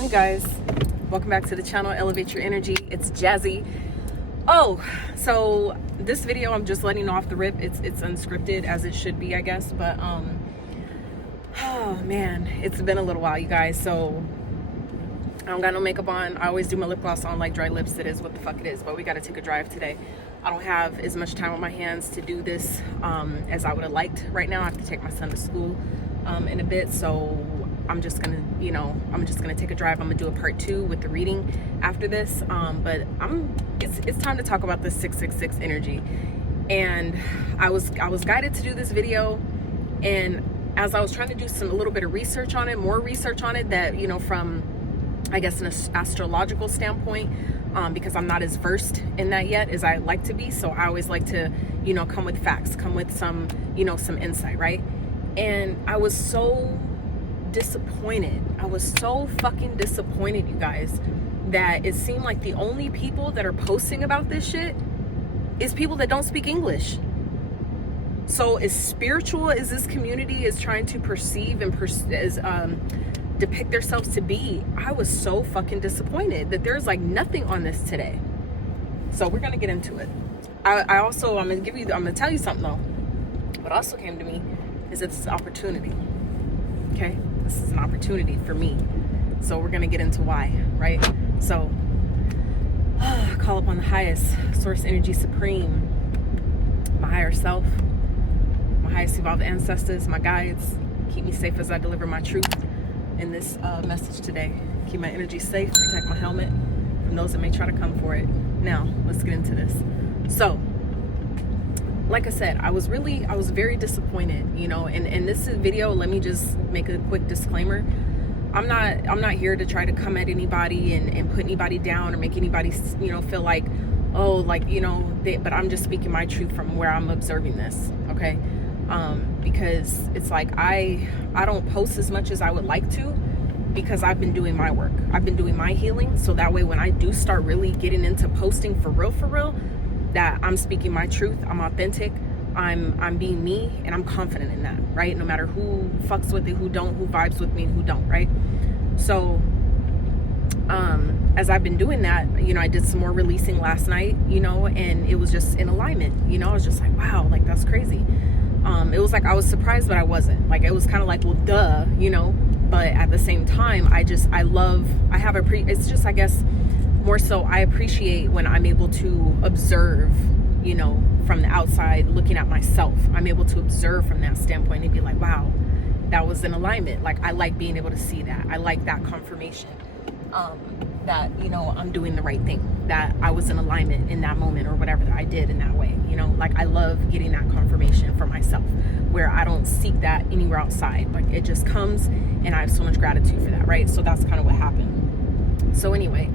on, you guys? Welcome back to the channel, Elevate Your Energy. It's Jazi. Oh, so this video, I'm just letting off the rip. It's unscripted, as it should be, I guess. But oh man, it's been a little while, you guys. So I don't got no makeup on. I always do my lip gloss on like dry lips. It is what the fuck it is. But we got to take a drive today. I don't have as much time on my hands to do this as I would have liked right now. I have to take my son to school in a bit, so I'm just gonna, I'm just gonna take a drive. I'm gonna do a part 2 with the reading after this. But it's time to talk about this 666 energy. And I was guided to do this video, and as I was trying to do a little bit of research on it, more research on it, that from, I guess, an astrological standpoint, because I'm not as versed in that yet as I like to be. So I always like to, come with facts, come with some, some insight, right? And I was so disappointed. I was so fucking disappointed, you guys, that it seemed like the only people that are posting about this shit is people that don't speak English. So as spiritual as this community is trying to perceive and depict themselves to be, I was so fucking disappointed that there's like nothing on this today. So we're gonna get into it. I'm gonna tell you something though. What also came to me is it's an opportunity. Okay, this is an opportunity for me. So we're gonna get into why, right? So call upon the highest source energy supreme, my higher self, my highest evolved ancestors, my guides. Keep me safe as I deliver my truth in this message today. Keep my energy safe, protect my helmet from those that may try to come for it. Now let's get into this. So like I said, I was very disappointed, and this video, let me just make a quick disclaimer. I'm not here to try to come at anybody and put anybody down or make anybody, feel like, but I'm just speaking my truth from where I'm observing this. Okay. Because it's like, I don't post as much as I would like to, because I've been doing my work. I've been doing my healing. So that way, when I do start really getting into posting for real, that I'm speaking my truth, I'm authentic, I'm being me, and I'm confident in that, right? No matter who fucks with it, who don't, who vibes with me, and who don't, right? So as I've been doing that, I did some more releasing last night, and it was just in alignment. I was just like, wow, like that's crazy. It was like I was surprised, but I wasn't. Like, it was kind of like, well, duh, but at the same time, I guess more so I appreciate when I'm able to observe, from the outside, looking at myself. I'm able to observe from that standpoint and be like, wow, that was in alignment. Like, I like being able to see that. I like that confirmation, that, I'm doing the right thing, that I was in alignment in that moment or whatever I did in that way. Like, I love getting that confirmation for myself, where I don't seek that anywhere outside. Like, it just comes, and I have so much gratitude for that, right? So that's kind of what happened. So anyway,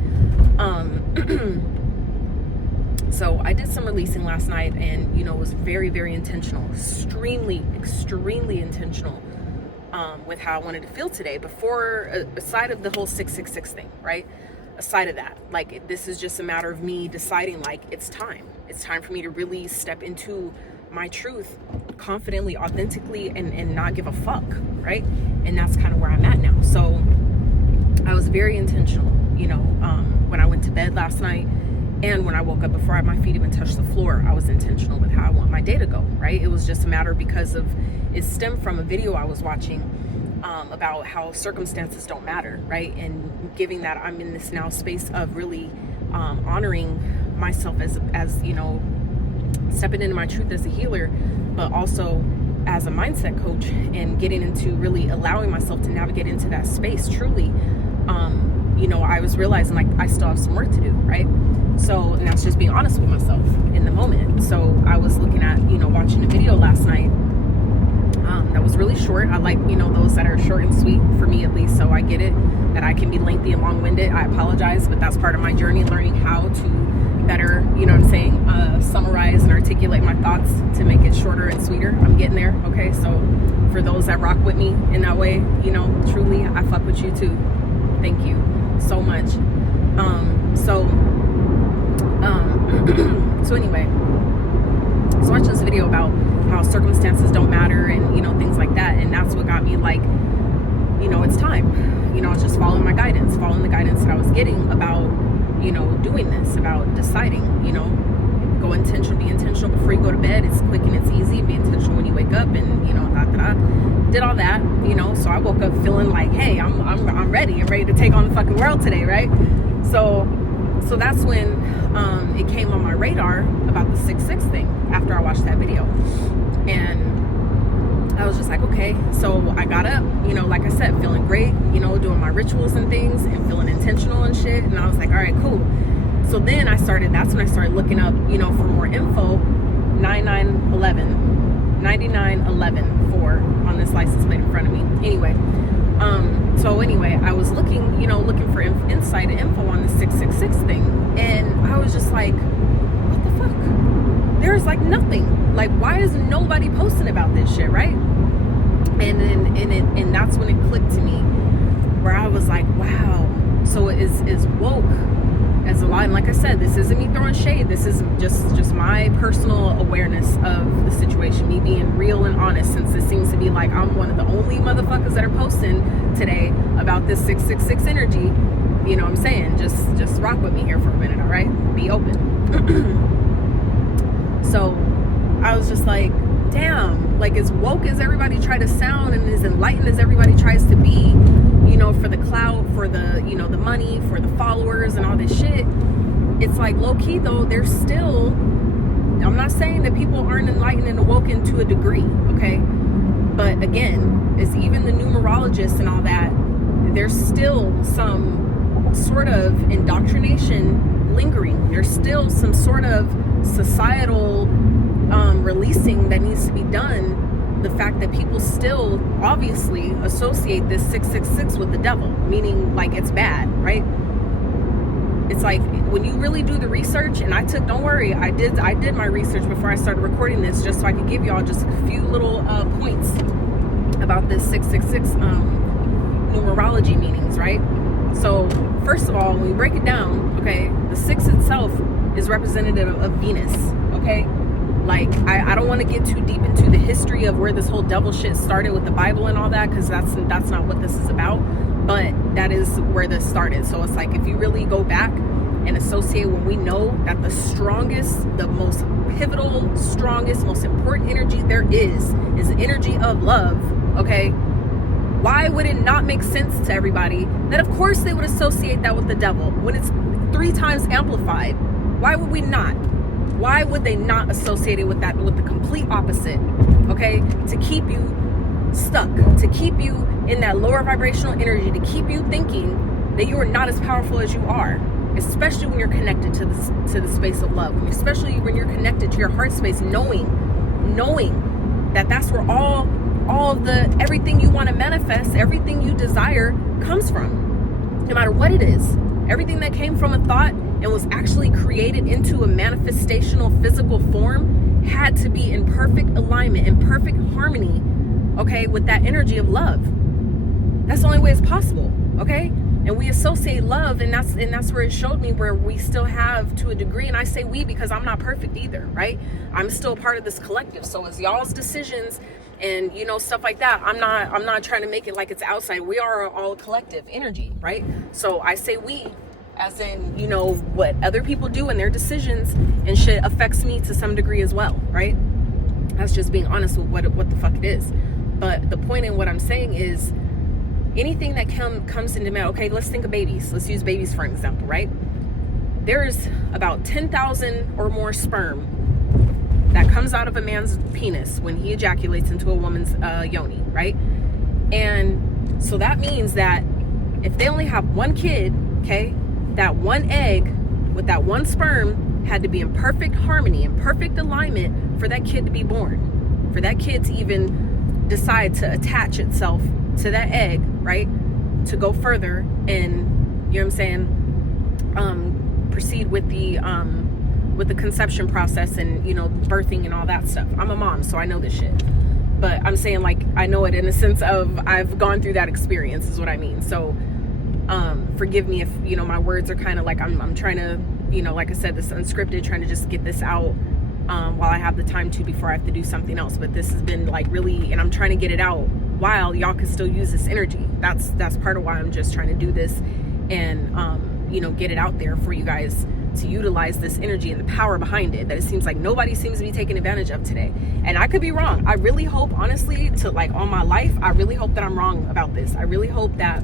so I did some releasing last night, and it was very, very intentional, extremely intentional, with how I wanted to feel today, before, aside of the whole 666 thing, right? Aside of that, like, this is just a matter of me deciding, like, it's time for me to really step into my truth confidently, authentically, and not give a fuck, right? And that's kind of where I'm at now. So I was very intentional, when I went to bed last night, and when I woke up, before my feet even touched the floor, I was intentional with how I want my day to go, right? It was just a matter because it stemmed from a video I was watching about how circumstances don't matter, right? And giving that I'm in this now space of really honoring myself as stepping into my truth as a healer, but also as a mindset coach, and getting into really allowing myself to navigate into that space truly. I was realizing, like, I still have some work to do, right? So, and that's just being honest with myself in the moment. So I was looking at, watching a video last night that was really short. I like, those that are short and sweet, for me at least. So I get it that I can be lengthy and long-winded. I apologize, but that's part of my journey, learning how to better, summarize and articulate my thoughts to make it shorter and sweeter. I'm getting there. Okay. So for those that rock with me in that way, truly, I fuck with you too. Thank you so much. So anyway, so I watched this video about how circumstances don't matter, and things like that, and that's what got me like, it's time. It's just following my guidance, following deciding, you know, go intentional, be intentional before you go to bed. It's quick and it's easy. Be intentional when you wake up, and, you know, did all that, you know. So I woke up feeling like, hey, I'm ready. I'm ready to take on the fucking world today, right? So that's when it came on my radar about the 6-6 thing after I watched that video. And I was just like, okay. So I got up, you know, like I said, feeling great, you know, doing my rituals and things and feeling intentional and shit. And I was like, all right, cool. So then that's when I started looking up, you know, for more info. 9911 for on this license plate in front of me. Anyway, I was looking, you know, for insight and info on the 666 thing, and I was just like, what the fuck? There's like nothing. Like, why is nobody posting about this shit, right? And that's when it clicked to me, where I was like, wow. So it is woke as a lot. And like I said, this isn't me throwing shade. This is just my personal awareness of the situation, me being real and honest, since it seems to be like I'm one of the only motherfuckers that are posting today about this 666 energy. You know what I'm saying? Just rock with me here for a minute, all right? Be open. So I was just like, damn, like, as woke as everybody try to sound and as enlightened as everybody tries to be, you know, for the clout, for the, you know, the money, for the followers and all this shit, it's like, low key though, there's still, I'm not saying that people aren't enlightened and awoken to a degree, okay? But again, it's even the numerologists and all that, there's still some sort of indoctrination lingering. There's still some sort of societal releasing that needs to be done. The fact that people still obviously associate this 666 with the devil, meaning like it's bad, right? It's like, when you really do the research, and don't worry, I did my research before I started recording this, just so I could give y'all just a few little points about this 666 numerology meanings, right? So first of all, when we break it down, okay, the 6 itself is representative of Venus, okay? Like, I don't want to get too deep into the history of where this whole devil shit started with the Bible and all that, because that's not what this is about, but that is where this started. So it's like, if you really go back and associate what we know, that the strongest, the most pivotal, strongest, most important energy there is the energy of love, okay? Why would it not make sense to everybody that of course they would associate that with the devil when it's 3 times amplified? Why would we not? Why would they not associate it with that, with the complete opposite, okay? To keep you stuck, to keep you in that lower vibrational energy, to keep you thinking that you are not as powerful as you are, especially when you're connected to the space of love, especially when you're connected to your heart space, knowing that that's where all the everything you want to manifest, everything you desire comes from, no matter what it is. Everything that came from a thought and was actually created into a manifestational physical form had to be in perfect alignment, in perfect harmony, okay, with that energy of love. That's the only way it's possible, okay? And we associate love, and that's where it showed me where we still have, to a degree, and I say we because I'm not perfect either, right? I'm still a part of this collective. So as y'all's decisions and, you know, stuff like that, I'm not trying to make it like it's outside. We are all a collective energy, right? So I say we, as in, you know, what other people do and their decisions and shit affects me to some degree as well, right? That's just being honest with what the fuck it is. But the point in what I'm saying is, anything that comes into man, okay, let's think of babies. Let's use babies for an example, right? There's about 10,000 or more sperm that comes out of a man's penis when he ejaculates into a woman's yoni, right? And so that means that if they only have one kid, okay, that one egg with that one sperm had to be in perfect harmony, in perfect alignment for that kid to be born, for that kid to even decide to attach itself to that egg, right, to go further and, you know what I'm saying, proceed with the conception process and, you know, birthing and all that stuff. I'm a mom, so I know this shit, but I'm saying, like, I know it in the sense of I've gone through that experience is what I mean. So forgive me if, you know, my words are kind of like I'm trying to, you know, like I said, this unscripted, trying to just get this out while I have the time to before I have to do something else. But this has been like really, and I'm trying to get it out while y'all can still use this energy. That's part of why I'm just trying to do this and you know, get it out there for you guys to utilize this energy and the power behind it that it seems like nobody seems to be taking advantage of today. And I could be wrong. I really hope, honestly, to like on my life, I really hope that I'm wrong about this. I really hope that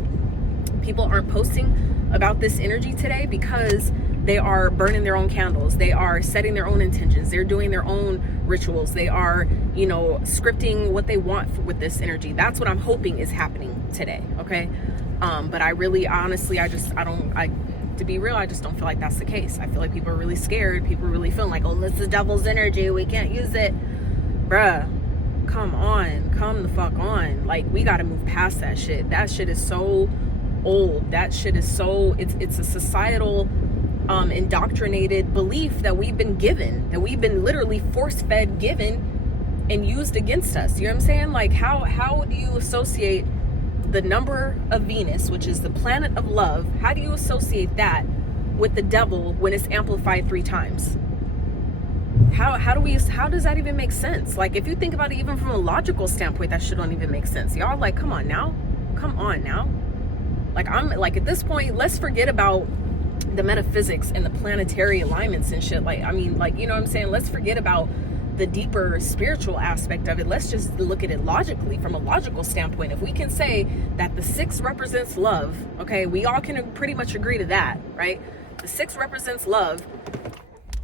people aren't posting about this energy today because they are burning their own candles. They are setting their own intentions. They're doing their own rituals. They are, you know, scripting what they want with this energy. That's what I'm hoping is happening today. Okay. But I really, honestly, to be real, I just don't feel like that's the case. I feel like people are really scared. People are really feeling like, oh, this is devil's energy. We can't use it. Bruh, come on. Come the fuck on. Like, we got to move past that shit. That shit is so old. That shit is so, it's a societal, indoctrinated belief that we've been given, that we've been literally force-fed, given, and used against us. You know what I'm saying? Like, how do you associate the number of Venus, which is the planet of love, how do you associate that with the devil when it's amplified 3 times? How does that even make sense? Like, if you think about it even from a logical standpoint, that shit don't even make sense. Y'all, like, come on now. Like, I'm like, at this point, let's forget about the metaphysics and the planetary alignments and shit. Like, I mean, like, you know what I'm saying? Let's forget about the deeper spiritual aspect of it. Let's just look at it logically, from a logical standpoint. If we can say that the 6 represents love, okay, we all can pretty much agree to that, right? The 6 represents love.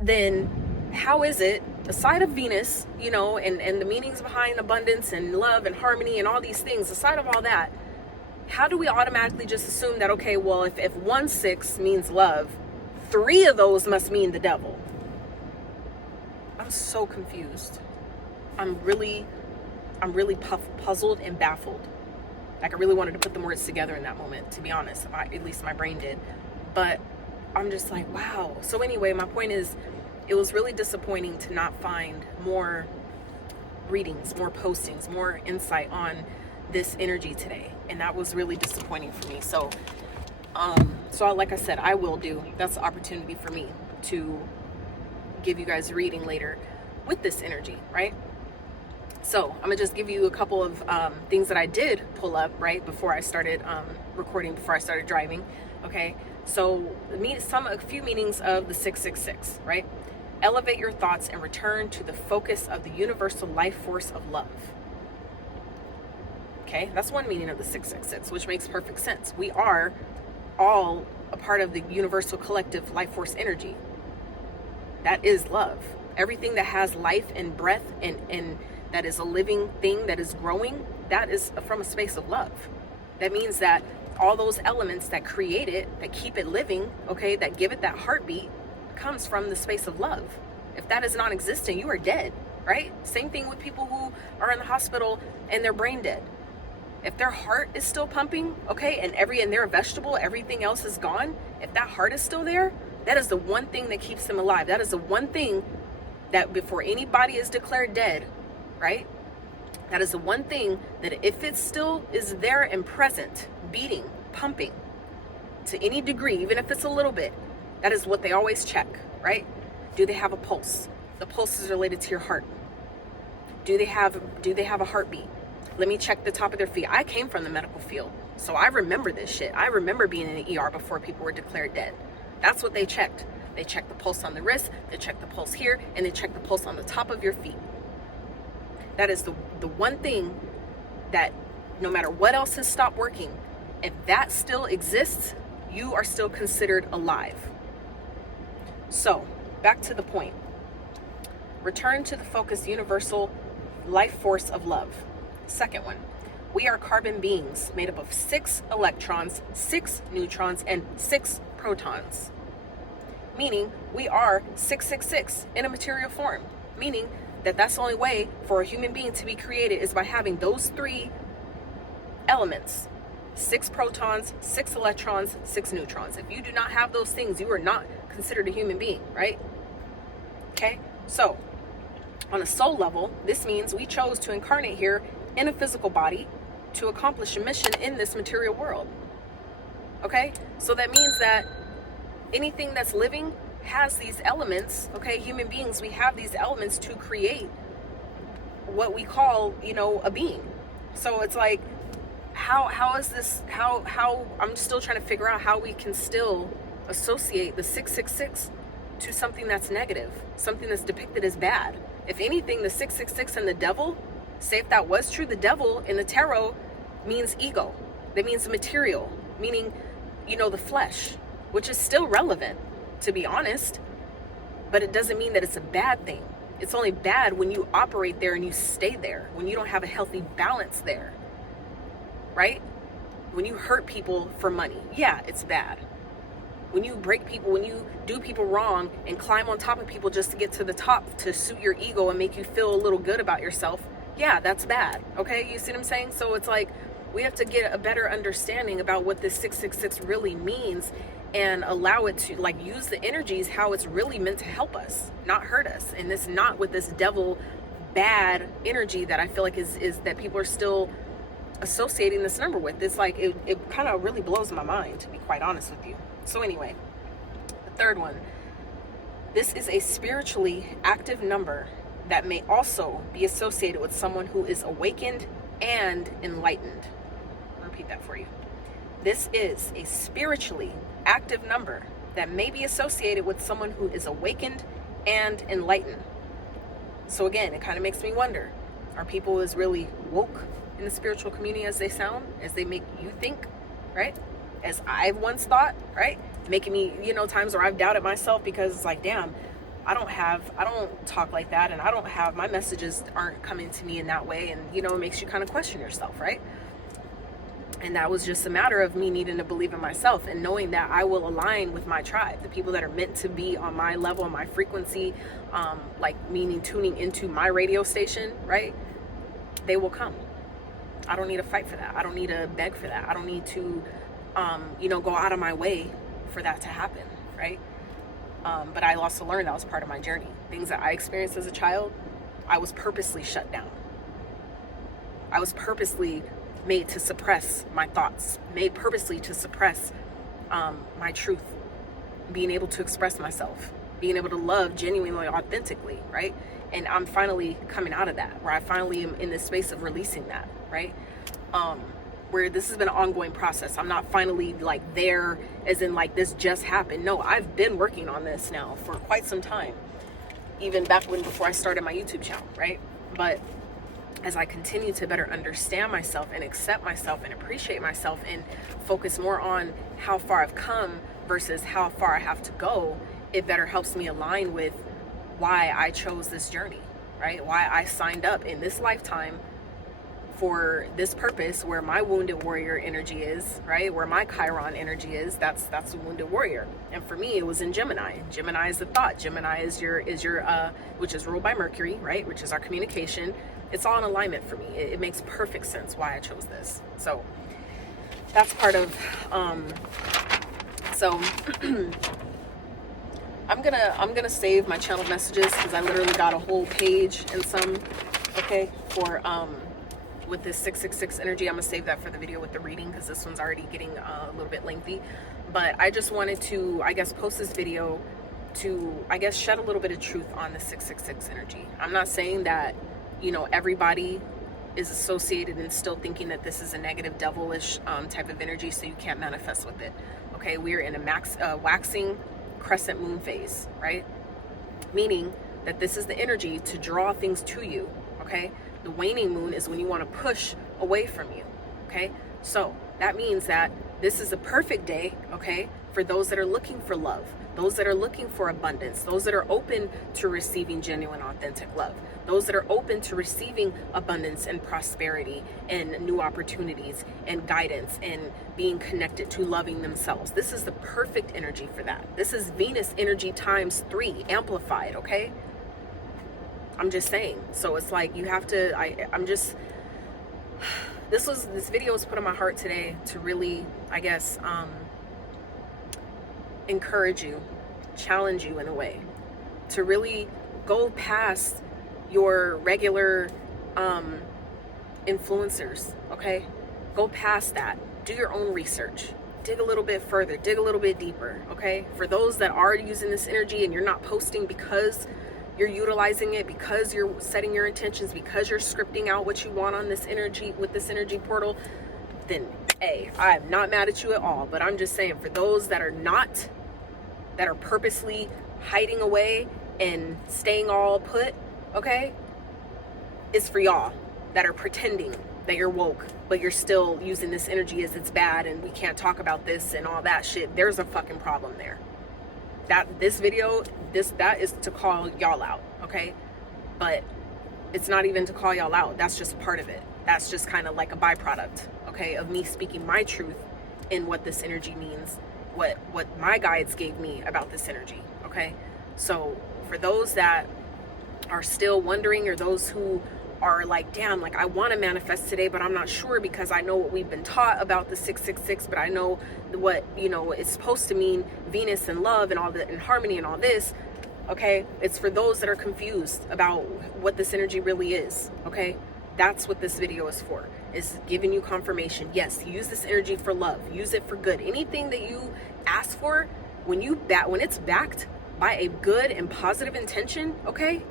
Then how is it, aside of Venus, you know, and the meanings behind abundance and love and harmony and all these things, aside of all that, how do we automatically just assume that, okay, well, if 1/6 means love, 3 of those must mean the devil? I'm so confused. I'm really puzzled and baffled. Like, I really wanted to put the words together in that moment, to be honest. At least my brain did. But I'm just like, wow. So anyway, my point is, it was really disappointing to not find more readings, more postings, more insight on this energy today. And that was really disappointing for me. So like I said, I will do. That's the opportunity for me to give you guys a reading later with this energy, right? So I'm gonna just give you a couple of things that I did pull up right before I started recording, before I started driving. Okay, so a few meanings of the 666, right? Elevate your thoughts and return to the focus of the universal life force of love. Okay, that's one meaning of the 666, which makes perfect sense. We are all a part of the universal collective life force energy. That is love. Everything that has life and breath and that is a living thing that is growing, that is from a space of love. That means that all those elements that create it, that keep it living, okay, that give it that heartbeat, comes from the space of love. If that is non-existent, you are dead, right? Same thing with people who are in the hospital and they're brain dead. If their heart is still pumping, okay, and they're a vegetable, everything else is gone. If that heart is still there, that is the one thing that keeps them alive. That is the one thing that before anybody is declared dead, right? That is the one thing that if it still is there and present, beating, pumping to any degree, even if it's a little bit, that is what they always check, right? Do they have a pulse? The pulse is related to your heart. Do they have a heartbeat? Let me check the top of their feet. I came from the medical field, so I remember this shit. I remember being in the ER before people were declared dead. That's what they checked. They checked the pulse on the wrist, they checked the pulse here, and they checked the pulse on the top of your feet. That is the one thing that no matter what else has stopped working, if that still exists, you are still considered alive. So, back to the point. Return to the focused universal life force of love. Second one, we are carbon beings made up of 6 electrons, 6 neutrons, and 6 protons. Meaning we are 666 in a material form. Meaning that's the only way for a human being to be created is by having those 3 elements. 6 protons, 6 electrons, 6 neutrons. If you do not have those things, you are not considered a human being, right? Okay, so on a soul level, this means we chose to incarnate here in a physical body to accomplish a mission in this material world. Okay, so that means that anything that's living has these elements. Okay, human beings, we have these elements to create what we call, a being. So it's like, how is this, how I'm still trying to figure out how we can still associate the 666 to something that's negative, something that's depicted as bad. If anything, the 666 and the devil, say if that was true, the devil in the tarot means ego. That means material, meaning, you know, the flesh, which is still relevant, to be honest, but it doesn't mean that it's a bad thing. It's only bad when you operate there and you stay there, when you don't have a healthy balance there, right? When you hurt people for money, yeah, it's bad. When you break people, when you do people wrong and climb on top of people just to get to the top to suit your ego and make you feel a little good about yourself, yeah, that's bad, okay? You see what I'm saying? So it's like, we have to get a better understanding about what this 666 really means and allow it to, like, use the energies how it's really meant to help us, not hurt us. And this, not with this devil bad energy that I feel like is that people are still associating this number with. It's like, it kind of really blows my mind, to be quite honest with you. So anyway, the third one, this is a spiritually active number that may also be associated with someone who is awakened and enlightened. I'll repeat that for you. This is a spiritually active number that may be associated with someone who is awakened and enlightened. So again, it kind of makes me wonder, are people as really woke in the spiritual community as they sound, as they make you think, right? As I've once thought, right? Making me, you know, times where I've doubted myself because it's like, damn, I don't talk like that, and my messages aren't coming to me in that way, and, you know, it makes you kind of question yourself, right? And that was just a matter of me needing to believe in myself and knowing that I will align with my tribe, the people that are meant to be on my level, on my frequency, like meaning tuning into my radio station, right? They will come. I don't need to fight for that. I don't need to beg for that. I don't need to, you know, go out of my way for that to happen, right? But I also learned that was part of my journey. Things that I experienced as a child, I was purposely shut down. I was purposely made to suppress my thoughts, made purposely to suppress my truth, being able to express myself, being able to love genuinely, authentically, right? And I'm finally coming out of that, where I finally am in this space of releasing that, right? Where this has been an ongoing process. I'm not finally like there as in like this just happened. No, I've been working on this now for quite some time, even back before I started my YouTube channel, right? But as I continue to better understand myself and accept myself and appreciate myself and focus more on how far I've come versus how far I have to go, it better helps me align with why I chose this journey, right? Why I signed up in this lifetime for this purpose, where my wounded warrior energy is, right? Where my Chiron energy is, that's a wounded warrior. And for me, it was in Gemini. Gemini is the thought. Gemini is your which is ruled by Mercury, right? Which is our communication. It's all in alignment for me. It makes perfect sense why I chose this. So that's part of, so I'm gonna save my channel messages, because I literally got a whole page and some, okay, for, with this 666 energy. I'm gonna save that for the video with the reading, because this one's already getting a little bit lengthy. But I just wanted to, I guess, post this video to, I guess, shed a little bit of truth on the 666 energy. I'm not saying that, you know, everybody is associated and still thinking that this is a negative, devilish type of energy, so you can't manifest with it. Okay, we're in a waxing crescent moon phase, right? Meaning that this is the energy to draw things to you, okay? The waning moon is when you want to push away from you, okay? So that means that this is a perfect day, okay, for those that are looking for love, those that are looking for abundance, those that are open to receiving genuine, authentic love, those that are open to receiving abundance and prosperity and new opportunities and guidance and being connected to loving themselves. This is the perfect energy for that. This is Venus energy times 3 amplified, okay? I'm just saying. So it's like, you have to, this video was put on my heart today to really, I guess, encourage you, challenge you in a way, to really go past your regular influencers, okay? Go past that. Do your own research. Dig a little bit further. Dig a little bit deeper, okay? For those that are using this energy and you're not posting because you're utilizing it, because you're setting your intentions, because you're scripting out what you want on this energy, with this energy portal, then hey, I'm not mad at you at all. But I'm just saying, for those that are not, that are purposely hiding away and staying all put, okay, is for y'all that are pretending that you're woke, but you're still using this energy as it's bad and we can't talk about this and all that shit. There's a fucking problem there. This video, that is to call y'all out, okay? But it's not even to call y'all out. That's just part of it. That's just kind of like a byproduct, okay, of me speaking my truth in what this energy means, what my guides gave me about this energy, okay? So for those that are still wondering, or those who are like, damn, like I want to manifest today, but I'm not sure because I know what we've been taught about the 666, but I know what, you know, it's supposed to mean, Venus and love and all the, and harmony and all this, okay? It's for those that are confused about what this energy really is, okay? That's what this video is for, is giving you confirmation. Yes, use this energy for love, use it for good. Anything that you ask for, when it's backed by a good and positive intention, okay?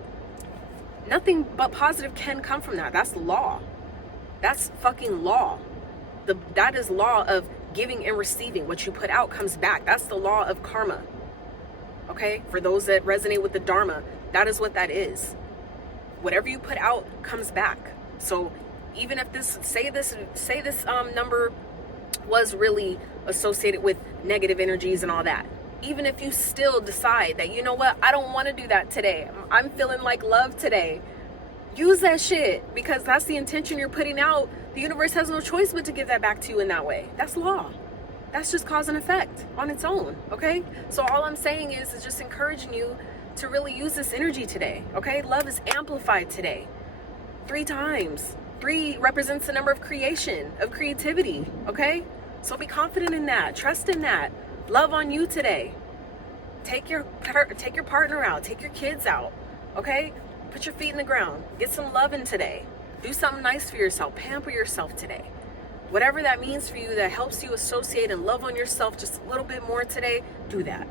Nothing but positive can come from that. That's law. That's fucking law. That is law of giving and receiving. What you put out comes back. That's the law of karma. Okay? For those that resonate with the Dharma, that is what that is. Whatever you put out comes back. So even if say this number was really associated with negative energies and all that, even if you still decide that, you know what, I don't want to do that today, I'm feeling like love today, use that shit, because that's the intention you're putting out. The universe has no choice but to give that back to you in that way. That's law. That's just cause and effect on its own, okay? So all I'm saying is just encouraging you to really use this energy today, okay? Love is amplified today 3 times. 3 represents the number of creation, of creativity, okay? So be confident in that, trust in that. Love on you today. Take your partner out, take your kids out, okay? Put your feet in the ground, get some loving today. Do something nice for yourself, pamper yourself today. Whatever that means for you, that helps you associate and love on yourself just a little bit more today, do that.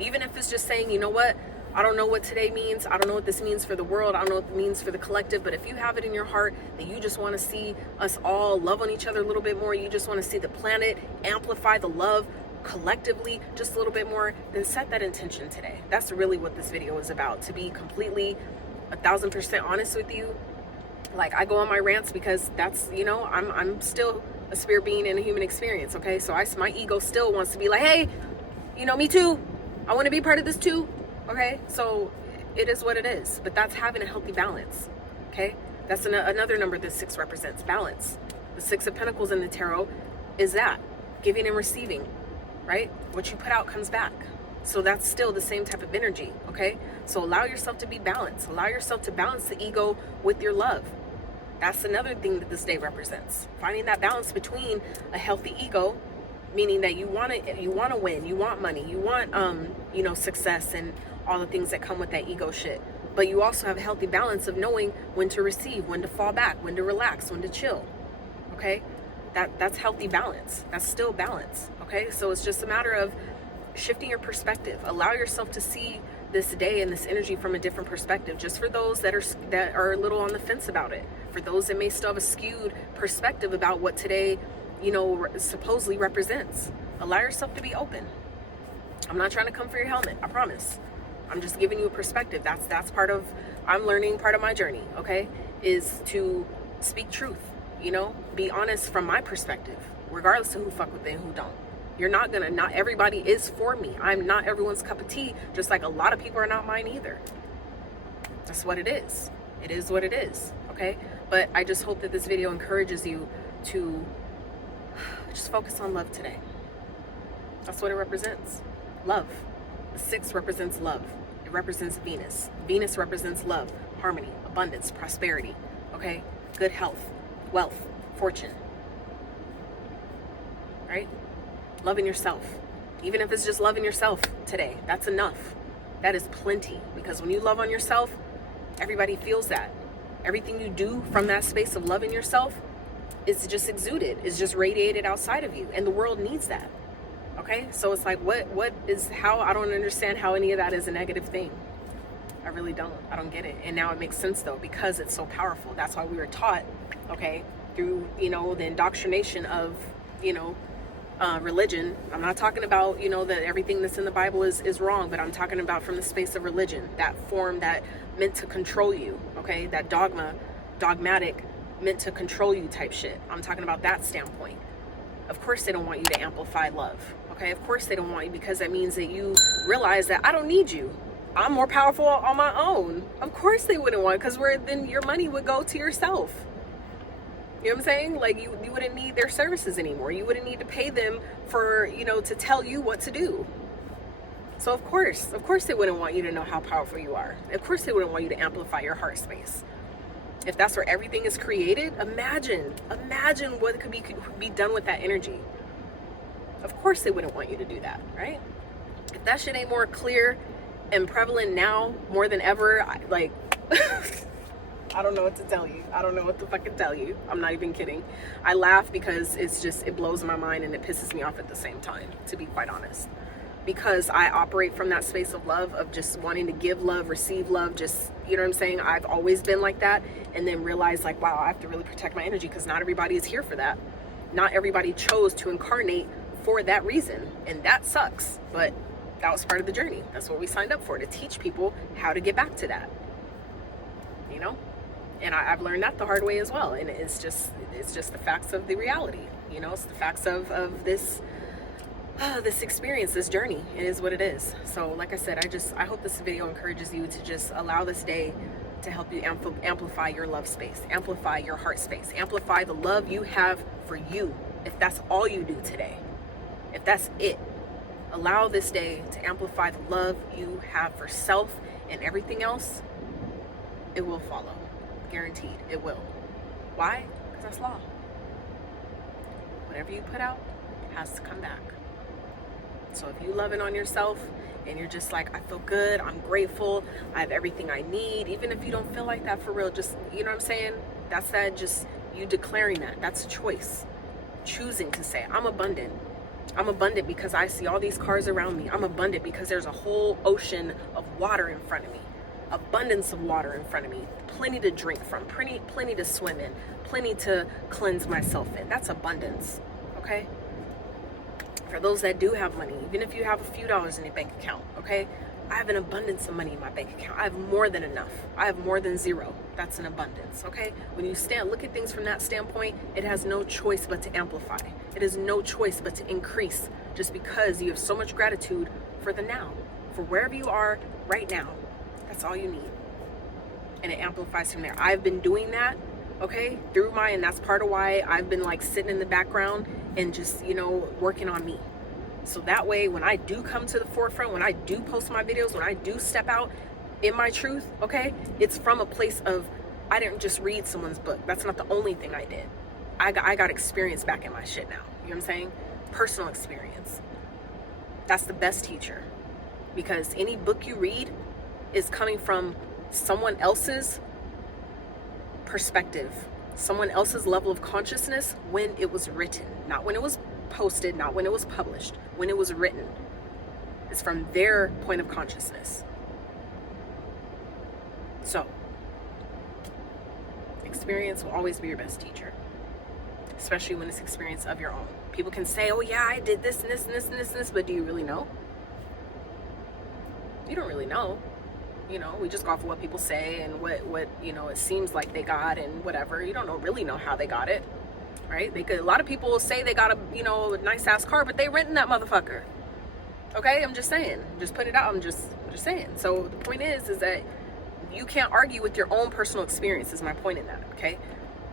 Even if it's just saying, you know what, I don't know what today means, I don't know what this means for the world, I don't know what it means for the collective, but if you have it in your heart that you just want to see us all love on each other a little bit more, you just want to see the planet amplify the love collectively just a little bit more, then set that intention today. That's really what this video is about, to be completely 1000% honest with you. Like, I go on my rants because that's, you know, I'm still a spirit being in a human experience, okay? So my ego still wants to be like, hey, you know, me too, I want to be part of this too, okay? So it is what it is, but that's having a healthy balance, okay? That's another number that 6 represents, balance. The 6 of Pentacles in the tarot is that, giving and receiving, right? What you put out comes back. So that's still the same type of energy, okay? So allow yourself to be balanced. Allow yourself to balance the ego with your love. That's another thing that this day represents. Finding that balance between a healthy ego, meaning that you want to win, you want money, you want you know, success and all the things that come with that ego shit. But you also have a healthy balance of knowing when to receive, when to fall back, when to relax, when to chill. Okay? That's healthy balance. That's still balance. Okay? So it's just a matter of shifting your perspective. Allow yourself to see this day and this energy from a different perspective. Just for those that are a little on the fence about it. For those that may still have a skewed perspective about what today, you know, supposedly represents. Allow yourself to be open. I'm not trying to come for your helmet, I promise. I'm just giving you a perspective. That's part of, I'm learning, part of my journey, okay? Is to speak truth, you know? Be honest from my perspective, regardless of who fuck with it and who don't. Not everybody is for me. I'm not everyone's cup of tea, just like a lot of people are not mine either. That's what it is. It is what it is, okay? But I just hope that this video encourages you to just focus on love today. That's what it represents. Love. The 6 represents love. It represents Venus. Venus represents love, harmony, abundance, prosperity, okay? Good health, wealth, fortune, right? Loving yourself. Even if it's just loving yourself today, that's enough. That is plenty, because when you love on yourself, everybody feels that. Everything you do from that space of loving yourself is just exuded, is just radiated outside of you, and the world needs that. Okay? So it's like, I don't understand how any of that is a negative thing. I really don't. I don't get it. And now it makes sense though, because it's so powerful. That's why we were taught, okay, through, you know, the indoctrination of, you know, religion. I'm not talking about, you know, that everything that's in the Bible is wrong, but I'm talking about from the space of religion, that form that meant to control you, okay? That dogmatic, meant to control you type shit. I'm talking about that standpoint. Of course they don't want you to amplify love, okay? Of course they don't want you, because that means that you realize that I don't need you. I'm more powerful on my own. Of course they wouldn't want, because then your money would go to yourself. You know what I'm saying? Like you wouldn't need their services anymore. You wouldn't need to pay them for, you know, to tell you what to do. So of course they wouldn't want you to know how powerful you are. Of course they wouldn't want you to amplify your heart space. If that's where everything is created, imagine what could be done with that energy. Of course they wouldn't want you to do that, right? If that shit ain't more clear and prevalent now more than ever, like I don't know what to tell you. I don't know what to fucking tell you. I'm not even kidding. I laugh because it blows my mind and it pisses me off at the same time, to be quite honest. Because I operate from that space of love, of just wanting to give love, receive love, just, you know what I'm saying? I've always been like that, and then realize like, wow, I have to really protect my energy, because not everybody is here for that. Not everybody chose to incarnate for that reason, and that sucks, but that was part of the journey. That's what we signed up for, to teach people how to get back to that, you know? And I've learned that the hard way as well. And it's just the facts of the reality, you know, it's the facts of this experience, this journey. It is what it is. So like I said, I hope this video encourages you to just allow this day to help you amplify your love space, amplify your heart space, amplify the love you have for you. If that's all you do today, if that's it, allow this day to amplify the love you have for self, and everything else, it will follow. Guaranteed, it will. Why? Because that's law. Whatever you put out has to come back. So if you love it on yourself and you're just like, I feel good, I'm grateful, I have everything I need, even if you don't feel like that for real, just, you know what I'm saying? That's that, just you declaring that. That's a choice. Choosing to say, I'm abundant. I'm abundant because I see all these cars around me. I'm abundant because there's a whole ocean of water in front of me. Abundance of water in front of me, plenty to drink from, plenty to swim in, plenty to cleanse myself in. That's abundance, okay? For those that do have money, even if you have a few dollars in your bank account, okay? I have an abundance of money in my bank account. I have more than enough. I have more than zero. That's an abundance, okay? When you look at things from that standpoint, it has no choice but to amplify. It has no choice but to increase, just because you have so much gratitude for the now, for wherever you are right now. That's all you need. And it amplifies from there. I've been doing that, okay, and that's part of why I've been like sitting in the background and just, you know, working on me. So that way, when I do come to the forefront, when I do post my videos, when I do step out in my truth, okay, it's from a place of, I didn't just read someone's book. That's not the only thing I did. I got experience back in my shit now. You know what I'm saying? Personal experience. That's the best teacher. Because any book you read is coming from someone else's perspective, someone else's level of consciousness when it was written, not when it was posted, not when it was published, when it was written. It's from their point of consciousness. So, experience will always be your best teacher, especially when it's experience of your own. People can say, oh yeah, I did this and this and this and this and this, but do you really know? You don't really know. You know, we just go off of what people say and what you know, it seems like they got and whatever. You don't really know how they got it, right? A lot of people say they got a nice ass car, but they renting that motherfucker. Okay, I'm just saying. Just put it out. I'm just saying. So the point is that you can't argue with your own personal experience. Is my point in that. Okay,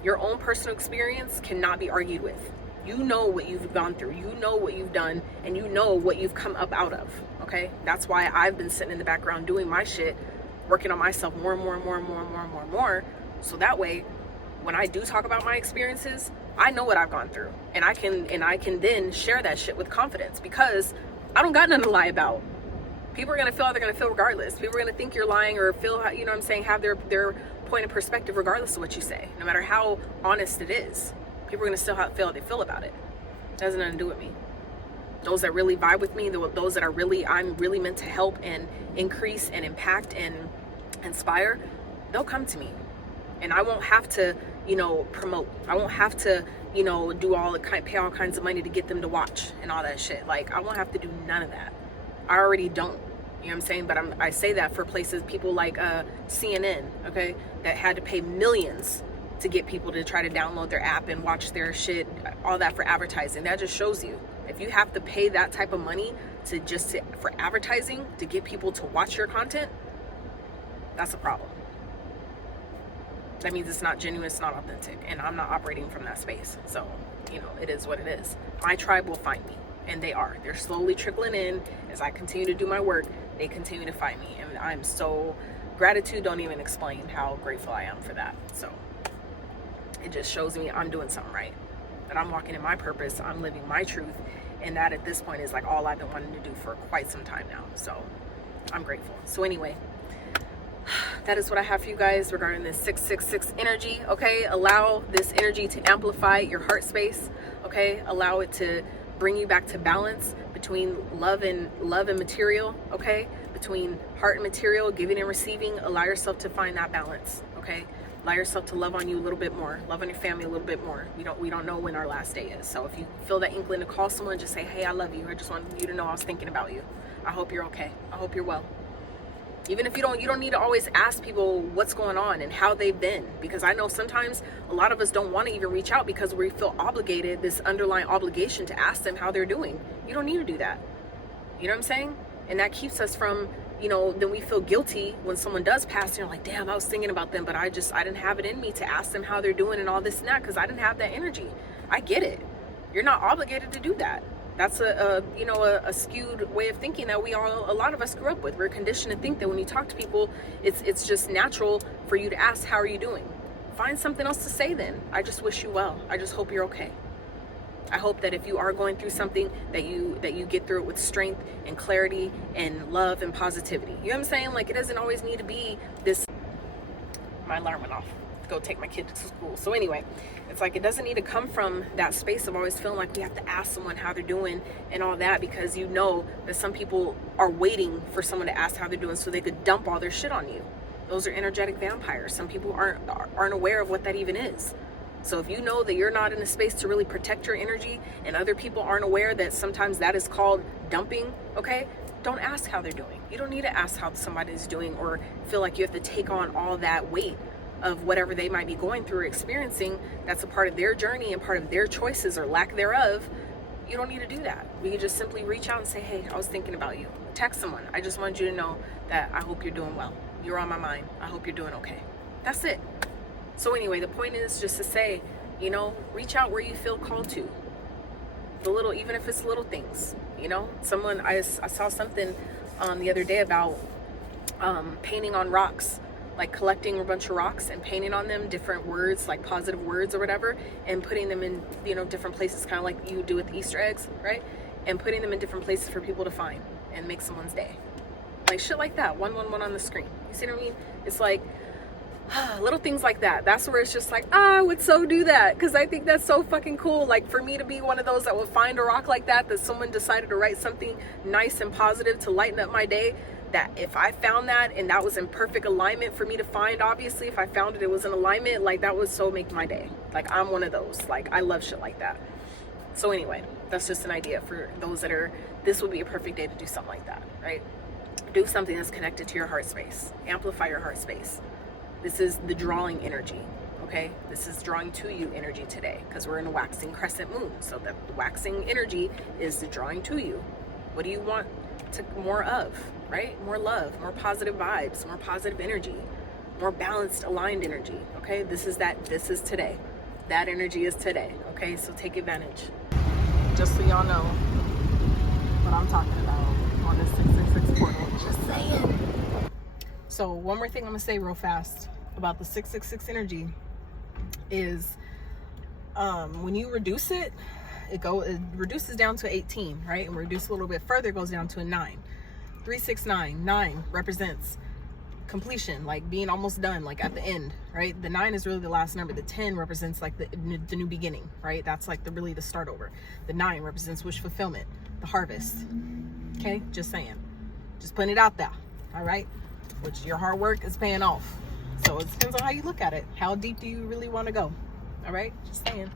your own personal experience cannot be argued with. You know what you've gone through. You know what you've done, and you know what you've come up out of. Okay, that's why I've been sitting in the background doing my shit, working on myself more and more. So that way, when I do talk about my experiences, I know what I've gone through, and I can then share that shit with confidence, because I don't got nothing to lie about. People are gonna feel how they're gonna feel regardless. People are gonna think you're lying or feel how, you know what I'm saying, have their point of perspective regardless of what you say, no matter how honest it is. People are gonna still feel how they feel about it. It has nothing to do with me. Those that really vibe with me, those that I'm really meant to help and increase and impact and inspire, they'll come to me. And I won't have to you know, promote. I won't have to, you know, pay all kinds of money to get them to watch and all that shit. Like, I won't have to do none of that. I already don't. You know what I'm saying? But I say that for places, people like CNN, okay, that had to pay millions to get people to try to download their app and watch their shit, all that for advertising. That just shows you, if you have to pay that type of money for advertising to get people to watch your content, that's a problem. That means it's not genuine, it's not authentic, and I'm not operating from that space. So, you know, it is what it is. My tribe will find me, and they are. They're slowly trickling in. As I continue to do my work, they continue to find me, and I'm so, gratitude don't even explain how grateful I am for that. So it just shows me I'm doing something right, that I'm walking in my purpose, I'm living my truth, and that at this point is like all I've been wanting to do for quite some time now. So I'm grateful. So anyway, that is what I have for you guys regarding this 666 energy. Okay, allow this energy to amplify your heart space. Okay, allow it to bring you back to balance between love and material. Okay, between heart and material, giving and receiving. Allow yourself to find that balance. Okay, allow yourself to love on you a little bit more, love on your family a little bit more. We don't know when our last day is. So if you feel that inkling to call someone, just say, hey, I love you. I just want you to know I was thinking about you. I hope you're okay. I hope you're well. Even if you don't need to always ask people what's going on and how they've been, because I know sometimes a lot of us don't want to even reach out because we feel obligated, this underlying obligation to ask them how they're doing. You don't need to do that. You know what I'm saying? And that keeps us from, you know, then we feel guilty when someone does pass and you're like, damn, I was thinking about them, but I didn't have it in me to ask them how they're doing and all this and that because I didn't have that energy. I get it. You're not obligated to do that. That's a skewed way of thinking that a lot of us grew up with. We're conditioned to think that when you talk to people, it's just natural for you to ask, how are you doing? Find something else to say then. I just wish you well. I just hope you're okay. I hope that if you are going through something that you get through it with strength and clarity and love and positivity. You know what I'm saying? Like, it doesn't always need to be this. My alarm went off. Go take my kid to school. So anyway, it's like, it doesn't need to come from that space of always feeling like we have to ask someone how they're doing and all that, because you know that some people are waiting for someone to ask how they're doing so they could dump all their shit on you. Those are energetic vampires. Some people aren't aware of what that even is. So if you know that you're not in a space to really protect your energy and other people aren't aware that sometimes that is called dumping, okay, don't ask how they're doing. You don't need to ask how somebody's doing or feel like you have to take on all that weight of whatever they might be going through or experiencing. That's a part of their journey and part of their choices or lack thereof. You don't need to do that. We can just simply reach out and say, hey, I was thinking about you. Text someone. I just wanted you to know that I hope you're doing well. You're on my mind. I hope you're doing okay. That's it. So anyway, the point is just to say, you know, reach out where you feel called to. Even if it's little things, you know. I saw something the other day about painting on rocks. Like collecting a bunch of rocks and painting on them different words, like positive words or whatever, and putting them in, you know, different places, kind of like you do with Easter eggs, right? And putting them in different places for people to find and make someone's day. Like shit like that. 111 on the screen. You see what I mean? It's like little things like that. That's where it's just like, I would so do that, because I think that's so fucking cool. Like for me to be one of those that would find a rock like that someone decided to write something nice and positive to lighten up my day. That if I found that and that was in perfect alignment for me to find, obviously if I found it was in alignment, like that would so make my day. Like I'm one of those, like I love shit like that. So anyway, that's just an idea for those that this would be a perfect day to do something like that, right? Do something that's connected to your heart space. Amplify your heart space. This is the drawing energy, okay? This is drawing to you energy today, because we're in a waxing crescent moon. So the waxing energy is the drawing to you. What do you want more of? Right? More love, more positive vibes, more positive energy, more balanced, aligned energy. Okay, this is today. That energy is today. Okay, so take advantage. Just so y'all know what I'm talking about on this 666 portal. Just saying. So one more thing I'm gonna say real fast about the 666 energy is when you reduce it, it reduces down to 18, right? And reduce a little bit further, it goes down to a 9. 369, 9 represents completion, like being almost done, like at the end, right? The 9 is really the last number. The 10 represents like the new beginning, right? That's like really the start over. The 9 represents wish fulfillment, the harvest. Okay, just saying, just putting it out there, all right? Which your hard work is paying off. So it depends on how you look at it. How deep do you really want to go? All right, just saying.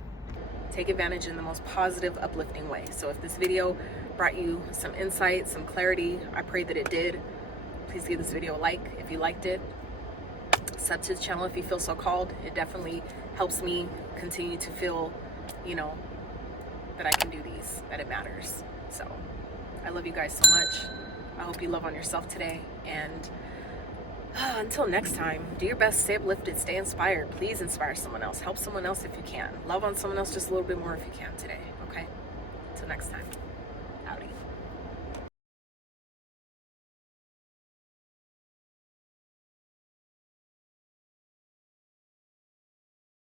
Take advantage in the most positive, uplifting way. So if this video brought you some insight, some clarity, I pray that it did. Please give this video a like if you liked it. Sub to the channel if you feel so called. It definitely helps me continue to feel, you know, that I can do these, that it matters. So I love you guys so much. I hope you love on yourself today. And until next time, do your best, stay uplifted, stay inspired. Please inspire someone else. Help someone else if you can. Love on someone else just a little bit more if you can today, okay? Until next time, howdy.